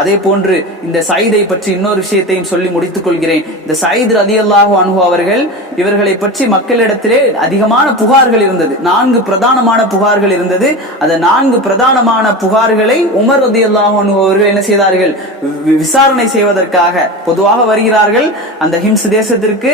அதே போன்று இந்த சயீதை பற்றி இன்னொரு விஷயத்தையும் சொல்லி முடித்துக் கொள்கிறேன். இந்த சயீத் ரலியல்லாஹு அன்ஹு அவர்கள், இவர்களை பற்றி மக்களிடத்திலே அதிகமான புகார்கள் இருந்தது. 4 பிரதானமான புகார்கள் இருந்தது. அந்த 4 பிரதானமான புகார்களை உமர் ரலியல்லாஹு அன்ஹு அவர்கள் என்ன செய்தார்கள்? விசாரணை செய்வதற்காக பொதுவாக வருகிறார்கள் அந்த ஹிம்ஸ் தேசத்திற்கு.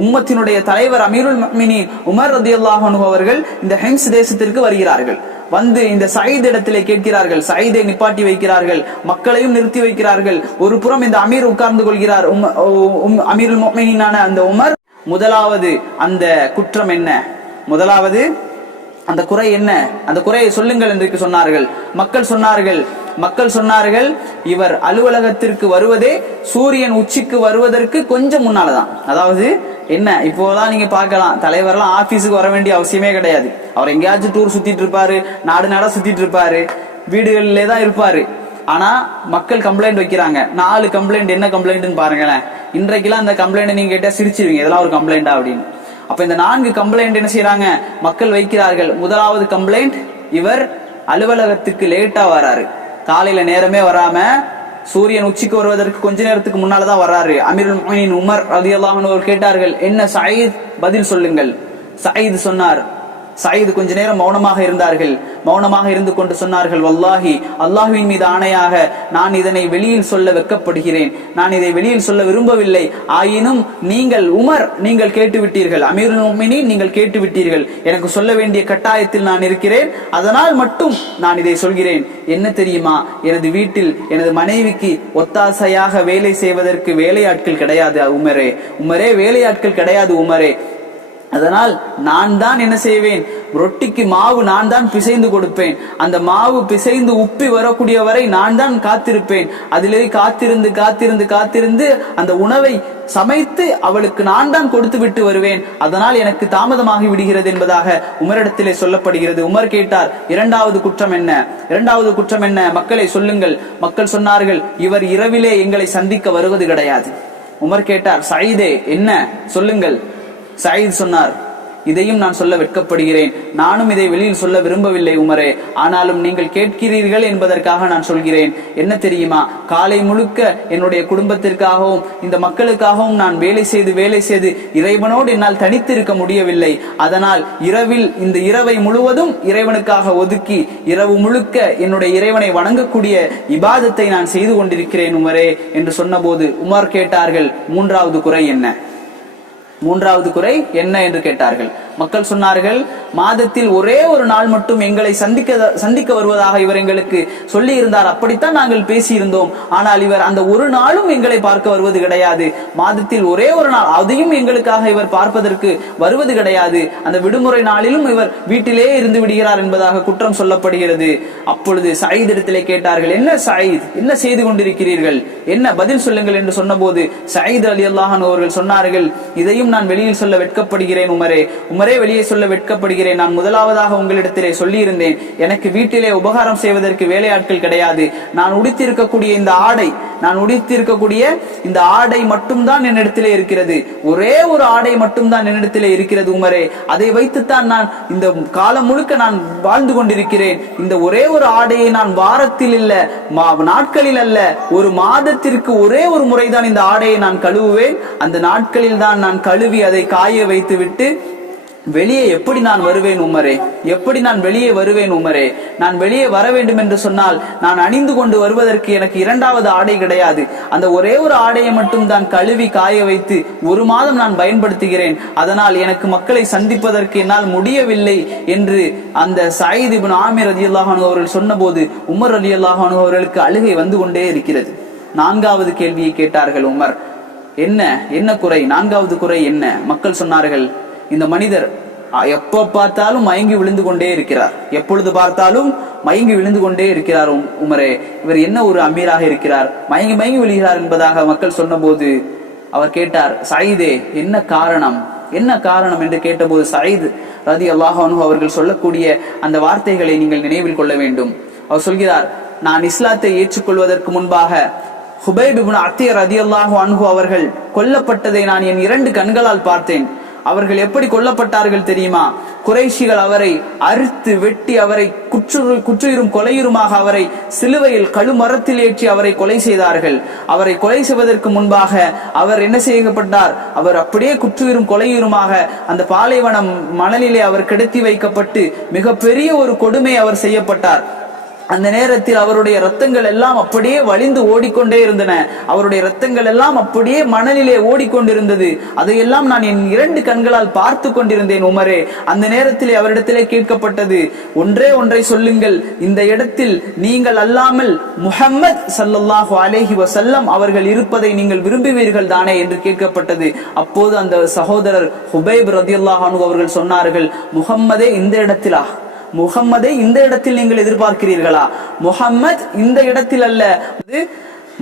உம்மத்தினுடைய தலைவர் அமீருல் முஃமினீன் உமர் ரலியல்லாஹு அன்ஹு அவர்கள் இந்த ஹிம்ஸ் தேசத்திற்கு வருகிறார்கள். வந்து இந்த சயீத் இடத்திலே கேட்கிறார்கள். சயீதை நிப்பாட்டி வைக்கிறார்கள், மக்களையும் நிறுத்தி வைக்கிறார்கள். ஒரு புறம் இந்த அமீர் உட்கார்ந்து கொள்கிறார், அமீருல் முஃமினீனான அந்த உமர். முதலாவது அந்த குற்றம் என்ன? முதலாவது அந்த குறை என்ன? அந்த குறையை சொல்லுங்கள் என்று சொன்னார்கள். மக்கள் சொன்னார்கள் இவர் அலுவலகத்திற்கு வருவதே சூரியன் உச்சிக்கு வருவதற்கு கொஞ்சம் முன்னாலதான். அதாவது என்ன, இப்போதான் நீங்க பார்க்கலாம், தலைவர்லாம் ஆபீஸுக்கு வர வேண்டிய அவசியமே கிடையாது. அவர் எங்கேயாச்சும் டூர் சுத்திட்டு இருப்பாரு, நாடா சுத்திட்டு இருப்பாரு, வீடுகளிலே தான் இருப்பாரு. ஆனா மக்கள் கம்ப்ளைண்ட் வைக்கிறாங்க. 4 கம்ப்ளைண்ட். என்ன கம்ப்ளைண்ட்னு பாருங்களேன். இன்றைக்கெல்லாம் அந்த கம்ப்ளைண்ட் நீங்க கேட்டா சிரிச்சிருவீங்க, இதெல்லாம் ஒரு கம்ப்ளைண்டா அப்படின்னு. அப்ப இந்த 4 கம்ப்ளைண்ட் என்ன செய்யறாங்க? மக்கள் வைக்கிறார்கள். முதலாவது கம்ப்ளைண்ட், இவர் அலுவலகத்துக்கு லேட்டா வராரு, காலையில நேரமே வராம சூரியன் உச்சிக்கு வருவதற்கு கொஞ்ச நேரத்துக்கு முன்னாலதான் வர்றாரு. அமீருல் முஃமினீன் உமர் ரலியல்லாஹு அன்ஹு கேட்டார்கள், என்ன சயீத், பதில் சொல்லுங்கள். சயீத் சொன்னார். சயீத் கொஞ்ச நேரம் மௌனமாக இருந்தார்கள். மௌனமாக இருந்து கொண்டு சொன்னார்கள், வல்லாஹி, அல்லாஹ்வின் மீது ஆணையாக நான் இதனை வெளியில் சொல்ல வெட்கப்படுகிறேன். நான் இதை வெளியில் சொல்ல விரும்பவில்லை. ஆயினும் நீங்கள் உமர், நீங்கள் கேட்டுவிட்டீர்கள். அமீருல் முஃமினீன், நீங்கள் கேட்டுவிட்டீர்கள். எனக்கு சொல்ல வேண்டிய கட்டாயத்தில் நான் இருக்கிறேன். அதனால் மட்டும் நான் இதை சொல்கிறேன். என்ன தெரியுமா, எனது வீட்டில் எனது மனைவிக்கு ஒத்தாசையாக வேலை செய்வதற்கு வேலையாட்கள் கிடையாது உமரே, வேலையாட்கள் கிடையாது உமரே. அதனால் நான் தான் என்ன செய்வேன், ரொட்டிக்கு மாவு நான் தான் பிசைந்து கொடுப்பேன். அந்த மாவு பிசைந்து உப்பி வரக்கூடிய வரை நான் தான் காத்திருப்பேன். அதிலே காத்திருந்து அந்த உணவை சமைத்து அவளுக்கு நான் தான் கொடுத்து விட்டு வருவேன். அதனால் எனக்கு தாமதமாகி விடுகிறது என்பதாக உமரிடத்திலே சொல்லப்படுகிறது. உமர் கேட்டார், இரண்டாவது குற்றம் என்ன? மக்களை சொல்லுங்கள். மக்கள் சொன்னார்கள், இவர் இரவிலே எங்களை சந்திக்க வருவது கிடையாது. உமர் கேட்டார், சயீதே என்ன சொல்லுங்கள். சயீத் சொன்னார், இதையும் நான் சொல்ல வெட்கப்படுகிறேன். நானும் இதை வெளியில் சொல்ல விரும்பவில்லை உமரே, ஆனாலும் நீங்கள் கேட்கிறீர்கள் என்பதற்காக நான் சொல்கிறேன். என்ன தெரியுமா, காலை முழுக்க என்னுடைய குடும்பத்திற்காகவும் இந்த மக்களுக்காகவும் நான் வேலை செய்து இறைவனோடு என்னால் தனித்திருக்க முடியவில்லை. அதனால் இந்த இரவை முழுவதும் இறைவனுக்காக ஒதுக்கி இரவு முழுக்க என்னுடைய இறைவனை வணங்கக்கூடிய இபாதத்தை நான் செய்து கொண்டிருக்கிறேன் உமரே என்று சொன்னபோது உமர் கேட்டார்கள், மூன்றாவது குறை என்ன என்று கேட்டார்கள். மக்கள் சொன்னார்கள், மாதத்தில் ஒரே ஒரு நாள் மட்டும் எங்களை சந்திக்க வருவதாக இவர் எங்களுக்கு சொல்லி இருந்தார். அப்படித்தான் நாங்கள் பேசியிருந்தோம். ஆனால் இவர் அந்த ஒரு நாளும் எங்களை பார்க்க வருவது கிடையாது. மாதத்தில் ஒரே ஒரு நாள், அதையும் எங்களுக்காக இவர் பார்ப்பதற்கு வருவது கிடையாது. அந்த விடுமுறை நாளிலும் இவர் வீட்டிலே இருந்து விடுகிறார் என்பதாக குற்றம் சொல்லப்படுகிறது. அப்பொழுது சயீத் இடத்திலே கேட்டார்கள், என்ன சயீத், என்ன செய்து கொண்டிருக்கிறீர்கள், என்ன பதில் சொல்லுங்கள் என்று சொன்னபோது சயீத் ரலியல்லாஹு அன்ஹு அவர்கள் சொன்னார்கள், இதையும் நான் வெளியில் சொல்ல வெட்கப்படுகிறேன் உமரே, வெளியே சொல்ல வெட்கப்படுகிறேன். நான் முதலாவதாக உங்களிடத்திலே சொல்லி இருந்தேன், எனக்கு வீட்டிலே உபகாரம் செய்வதற்கு வேலையாட்கள் கிடையாது. நான் உடுத்திருக்கக்கூடிய இந்த ஆடை மட்டும்தான் என்னிடத்திலே இருக்கிறது. ஒரே ஒரு ஆடை மட்டும்தான் என்னிடத்திலே இருக்கிறது உமரே. அதை வைத்துத்தான் நான் இந்த காலம் முழுக்க நான் வாழ்ந்து கொண்டிருக்கிறேன். இந்த ஒரே ஒரு ஆடையை நான் வாரத்தில் இல்ல, நாட்களில் அல்ல, ஒரு மாதத்திற்கு ஒரே ஒரு முறைதான் இந்த ஆடையை நான் கழுவுவேன். அந்த நாட்களில் தான் நான் கழுவி அதை காய வைத்து விட்டு வெளியே எப்படி நான் வருவேன் உமரே, நான் வெளியே வர வேண்டும் என்று சொன்னால் நான் அணிந்து கொண்டு வருவதற்கு எனக்கு இரண்டாவது ஆடை கிடையாது. அந்த ஒரே ஒரு ஆடையை மட்டும் தான் கழுவி காய வைத்து ஒரு மாதம் நான் பயன்படுத்துகிறேன். அதனால் எனக்கு மக்களை சந்திப்பதற்கு என்னால் முடியவில்லை என்று அந்த சயீத் இப்னு ஆமிர் ரலியல்லாஹு அன்ஹு அவர்கள் சொன்னபோது உமர் ரலியல்லாஹு அன்ஹு அவர்களுக்கு அழுகை வந்து கொண்டே இருக்கிறது. 4வது கேள்வியை கேட்டார்கள் உமர், என்ன குறை, 4வது குறை என்ன? மக்கள் சொன்னார்கள், இந்த மனிதர் எப்ப பார்த்தாலும் மயங்கி விழுந்து கொண்டே இருக்கிறார், எப்பொழுது பார்த்தாலும் மயங்கி விழுந்து கொண்டே இருக்கிறார் உமரே, இவர் என்ன ஒரு அமீராக இருக்கிறார், மயங்கி விழுகிறார் என்பதாக மக்கள் சொன்னபோது அவர் கேட்டார், சயீதே என்ன காரணம் என்று கேட்டபோது சயீத் ரலியல்லாஹு அன்ஹு அவர்கள் சொல்லக்கூடிய அந்த வார்த்தைகளை நீங்கள் நினைவில் கொள்ள வேண்டும். அவர் சொல்கிறார், நான் இஸ்லாத்தை ஏற்றுக்கொள்வதற்கு முன்பாக ஹுபைப் இப்னு அத்திய ரலியல்லாஹு அன்ஹு அவர்கள் கொல்லப்பட்டதை நான் என் 2 கண்களால் பார்த்தேன். அவர்கள் எப்படி கொல்லப்பட்டார்கள் தெரியுமா? குறைஷிகள் அவரை அறுத்து வெட்டி அவரை குற்றுயிரும் கொலையுருமாக அவரை சிலுவையில் கழுமரத்தில் ஏற்றி அவரை கொலை செய்தார்கள். அவரை கொலை செய்வதற்கு முன்பாக அவர் என்ன செய்யப்பட்டார்? அவர் அப்படியே குற்றுயிரும் கொலையுருமாக அந்த பாலைவனம் மணலிலே அவர் கிடத்தி வைக்கப்பட்டு மிகப்பெரிய ஒரு கொடுமை அவர் செய்யப்பட்டார். அந்த நேரத்தில் அவருடைய ரத்தங்கள் எல்லாம் அப்படியே வழிந்து ஓடிக்கொண்டே இருந்தன. அவருடைய ரத்தங்கள் எல்லாம் அப்படியே மணலிலே ஓடிக்கொண்டிருந்தது. அதையெல்லாம் நான் என் 2 கண்களால் பார்த்து கொண்டிருந்தேன் உமரே. அந்த நேரத்திலே அவரிடத்திலே கேட்கப்பட்டது, ஒன்றை சொல்லுங்கள், இந்த இடத்தில் நீங்கள் அல்லாமல் முஹம்மத் ஸல்லல்லாஹு அலைஹி வஸல்லம் அவர்கள் இருப்பதை நீங்கள் விரும்புவீர்கள் தானே என்று கேட்கப்பட்டது. அப்போது அந்த சகோதரர் ஹுபைப் ரலியல்லாஹு அன்ஹு அவர்கள் சொன்னார்கள், முஹம்மதே இந்த இடத்திலா? முஹம்மதை இந்த இடத்தில் நீங்கள் எதிர்பார்க்கிறீர்களா? முஹம்மத் இந்த இடத்தில் அல்ல,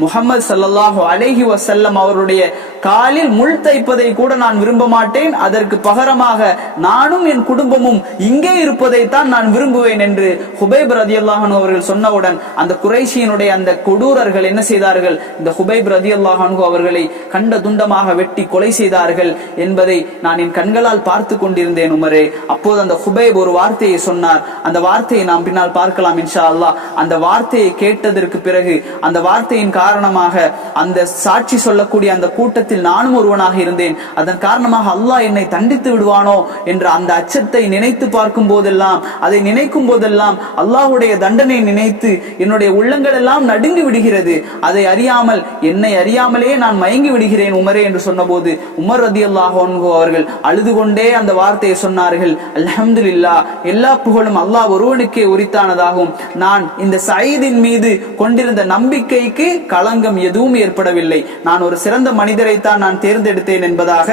முஹம்மது ஸல்லல்லாஹு அலைஹி வஸல்லம் அவருடைய காலில் முள் தைப்பதை கூட நான் விரும்ப மாட்டேன். அதற்கு பகரமாக நானும் என் குடும்பமும் இங்கே இருப்பதைத்தான் நான் விரும்புவேன் என்று ஹுபைப் ரலியல்லாஹு அன்ஹு அவர்கள் சொன்னவுடன் அந்த குறைஷியினுடைய அந்த கொடூரர்கள் என்ன செய்தார்கள்? இந்த ஹுபைப் ரலியல்லாஹு அன்ஹு அவர்களை கண்ட துண்டமாக வெட்டி கொலை செய்தார்கள் என்பதை நான் என் கண்களால் பார்த்து கொண்டிருந்தேன் உமரே. அப்போது அந்த ஹுபைப் ஒரு வார்த்தையை சொன்னார். அந்த வார்த்தையை நாம் பின்னால் பார்க்கலாம் இன்ஷா அல்லாஹ். அந்த வார்த்தையை கேட்டதற்கு பிறகு அந்த வார்த்தையின் காரணமாக அந்த சாட்சி சொல்லக்கூடிய அந்த கூட்டத்தில் நானும் ஒருவனாக இருந்தேன். அதன் காரணமாக அல்லாஹ் என்னை தண்டித்து விடுவானோ என்ற அந்த அச்சத்தை நினைத்து பார்க்கும் போதெல்லாம், அதை நினைக்கும் போதெல்லாம் அல்லாஹ்வுடைய தண்டனை நினைத்து என்னுடைய உள்ளங்கள் எல்லாம் நடுங்கி விடுகிறது. அதை அறியாமல், என்னை அறியாமலே நான் மயங்கி விடுகிறேன் உமரே என்று சொன்னபோது உமர் ரலியல்லாஹு அன்ஹு அவர்கள் அழுது கொண்டே அந்த வார்த்தையை சொன்னார்கள், அல்ஹம்துலில்லாஹ், எல்லா புகழும் அல்லாஹ் ஒருவனுக்கே உரித்தானதாகும். நான் இந்த சயீதின் மீது கொண்டிருந்த நம்பிக்கைக்கு களங்கம் எதுவும் ஏற்படவில்லை. நான் ஒரு சிறந்த மனிதரை தான் நான் தேர்ந்தெடுத்தேன் என்பதாக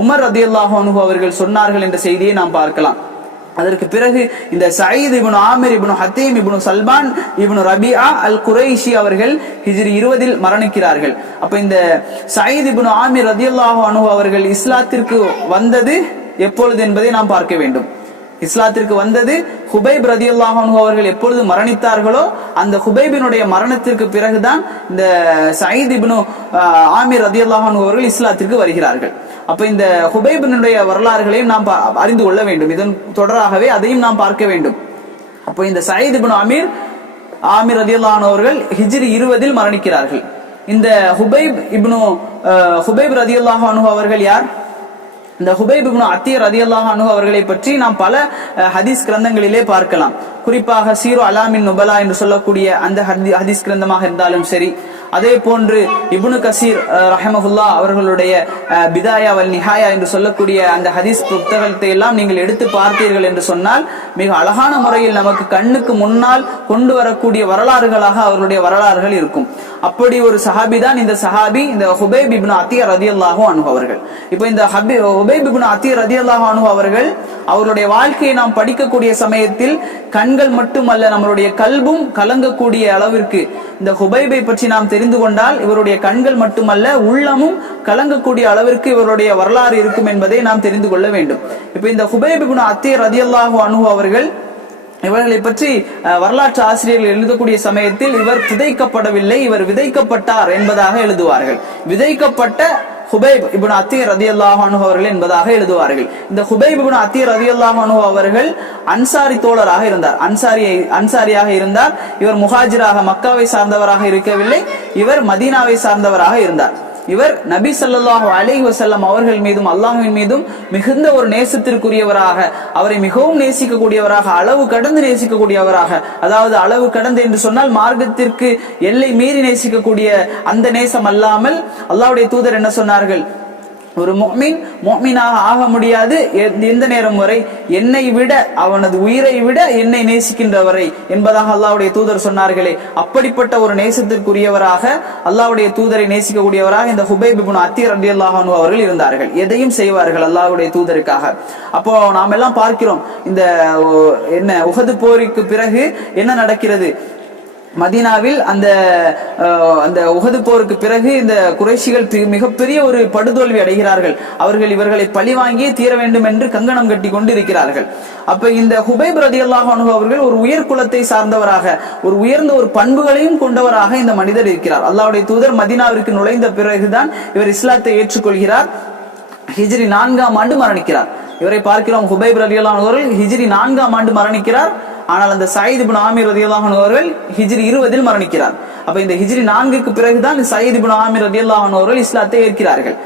உமர் ரலியல்லாஹு அன்ஹு அவர்கள் சொன்னார்கள் என்ற செய்தியை நாம் பார்க்கலாம். அதற்கு பிறகு இந்த சயீத் இப்னு ஆமிர் இப்னு ஹத்தீம் இப்னு சல்மான் இப்னு ரபிஆ அல் குரைஷி அவர்கள் ஹிஜ்ரி 20 மரணிக்கிறார்கள். அப்ப இந்த சயீத் இப்னு ஆமிர் ரலியல்லாஹு அன்ஹு அவர்கள் இஸ்லாத்திற்கு வந்தது எப்பொழுது என்பதை நாம் பார்க்க வேண்டும். இஸ்லாத்திற்கு வந்தது ஹுபைப் ரலியல்லாஹு அன்ஹு அவர்கள் எப்பொழுது மரணித்தார்களோ அந்த ஹுபைபினுடைய மரணத்திற்கு பிறகுதான் இந்த சயீத் இப்னு ஆமிர் ரலியல்லாஹு அன்ஹு அவர்கள் இஸ்லாத்திற்கு வருகிறார்கள். அப்ப இந்த ஹுபைபினுடைய வரலாறுகளையும் நாம் அறிந்து கொள்ள வேண்டும். இதன் தொடராகவே அதையும் நாம் பார்க்க வேண்டும். அப்போ இந்த சயீத் இப்னு ஆமிர் ரலியல்லாஹு அன்ஹு அவர்கள் ஹிஜ்ரி 20 மரணிக்கிறார்கள். இந்த ஹுபைப் ரலியல்லாஹு அன்ஹு அவர்கள் யார்? இந்த ஹுபைப் இப்னு அத்தீ ரலியல்லாஹு அன்ஹு அவர்களை பற்றி நாம் பல ஹதீஸ் கிரந்தங்களிலே பார்க்கலாம். குறிப்பாக சீரு அலாமின் நுபலா என்று சொல்லக்கூடிய அந்த ஹதீஸ் கிரந்தமாக இருந்தாலும் சரி, அதே போன்று இப்னு கசீர் ரஹ்மஹுல்லாஹ் அவர்களுடைய பிதாயா வல் நிஹாயா என்று சொல்லக்கூடிய அந்த ஹதீஸ் புத்தகத்தை எல்லாம் நீங்கள் எடுத்து பார்த்தீர்கள் என்று சொன்னால் மிக அழகான முறையில் நமக்கு கண்ணுக்கு முன்னால் கொண்டு வரக்கூடிய வரலாறுகளாக அவர்களுடைய வரலாறுகள் இருக்கும். அப்படி ஒரு சஹாபி தான் இந்த சஹாபி, இந்த ஹுபைப் இப்னு அத்தீ ரலியல்லாஹு அன்ஹு அவர்கள். இப்போ இந்த ஹுபைப் இப்னு அத்தீ ரலியல்லாஹு அன்ஹு அவர்கள் அவருடைய வாழ்க்கையை நாம் படிக்கக்கூடிய சமயத்தில் கண்கள் மட்டுமல்ல, நம்மளுடைய கல்பும் கலங்கக்கூடிய அளவிற்கு இந்த ஹுபைபை பற்றி நாம் தெரிந்து கொண்டால் இவருடைய கண்கள் மட்டுமல்ல உள்ளமும் கலங்கக்கூடிய அளவிற்கு இவருடைய வரலாறு இருக்கும் என்பதை நாம் தெரிந்து கொள்ள வேண்டும். இப்ப இந்த ஹுபைப் இப்னு அத்தீ ரலியல்லாஹு அன்ஹு அவர்கள், இவர்களை பற்றி வரலாற்று ஆசிரியர்கள் எழுதக்கூடிய சமயத்தில் இவர் புதைக்கப்படவில்லை, இவர் விதைக்கப்பட்டார் என்பதாக எழுதுவார்கள். விதைக்கப்பட்ட ஹுபைப் இப்னு அத்தீ ரலியல்லாஹு அன்ஹு அவர்கள் என்பதாக எழுதுவார்கள். இந்த ஹுபைப் இப்னு அத்தீ ரலியல்லாஹு அன்ஹு அவர்கள் அன்சாரி தோழராக இருந்தார், அன்சாரியாக இருந்தார். இவர் முஹாஜிராக மக்காவை சார்ந்தவராக இருக்கவில்லை, இவர் மதீனாவை சார்ந்தவராக இருந்தார். இவர் நபி ஸல்லல்லாஹு அலைஹி வஸல்லம் அவர்கள் மீதும் அல்லாஹ்வின் மீதும் மிகுந்த ஒரு நேசத்திற்குரியவராக, அவரை மிகவும் நேசிக்கக்கூடியவராக, அளவு கடந்து நேசிக்கக்கூடியவராக, அதாவது அளவு கடந்து என்று சொன்னால் மார்க்கத்திற்கு எல்லை மீறி நேசிக்கக்கூடிய அந்த நேசம் அல்லாமல், அல்லாஹ்வுடைய தூதர் என்ன சொன்னார்கள்? ஒரு முஃமினாக ஆக முடியாது எந்த நேரம் வரை, என்னை விட, அவனது உயிரை விட என்னை நேசிக்கின்றவரை என்பதாக அல்லாஹ்வுடைய தூதர் சொன்னார்களே. அப்படிப்பட்ட ஒரு நேசத்திற்குரியவராக, அல்லாஹ்வுடைய தூதரை நேசிக்கக்கூடியவராக இந்த ஹுபைப் இப்னு அத்தீ ரலியல்லாஹு அன்ஹு அவர்கள் இருந்தார்கள். எதையும் செய்வார்கள் அல்லாஹ்வுடைய தூதருக்காக. அப்போ நாம் எல்லாம் பார்க்கிறோம், இந்த என்ன உஹது போருக்கு பிறகு என்ன நடக்கிறது? மதீனாவில் அந்த உஹது போருக்கு பிறகு இந்த குறைஷிகள் மிகப்பெரிய ஒரு படுதோல்வி அடைகிறார்கள். அவர்கள் இவர்களை பழி வாங்கியே தீர வேண்டும் என்று கங்கணம் கட்டி கொண்டு இருக்கிறார்கள். அப்ப இந்த ஹுபைப் ரலியல்லாஹு அன்ஹு அவர்கள் ஒரு உயர் குலத்தை சார்ந்தவராக, ஒரு உயர்ந்த ஒரு பண்புகளையும் கொண்டவராக இந்த மனிதர் இருக்கிறார். அல்லாஹ்வுடைய தூதர் மதீனாவிற்கு நுழைந்த பிறகுதான் இவர் இஸ்லாத்தை ஏற்றுக்கொள்கிறார். ஹிஜ்ரி 4ஆம் ஆண்டு மரணிக்கிறார். இவரை பார்க்கிறோம், ஹுபைப் ரலியல்லாஹு அன்ஹு அவர்கள் ஹிஜ்ரி 4ஆம் ஆண்டு மரணிக்கிறார். ஆனால் அந்த சயீத் இப்னு ஆமிர் ரலியல்லாஹு அன்ஹு அவர்கள் ஹிஜ்ரி 20 மரணிக்கிறார். அப்ப இந்த ஹிஜ்ரி 4க்கு பிறகுதான் சயீத் இப்னு ஆமிர் ரலியல்லாஹு அன்ஹு அவர்கள் இஸ்லாத்தை ஏற்கிறார்கள்.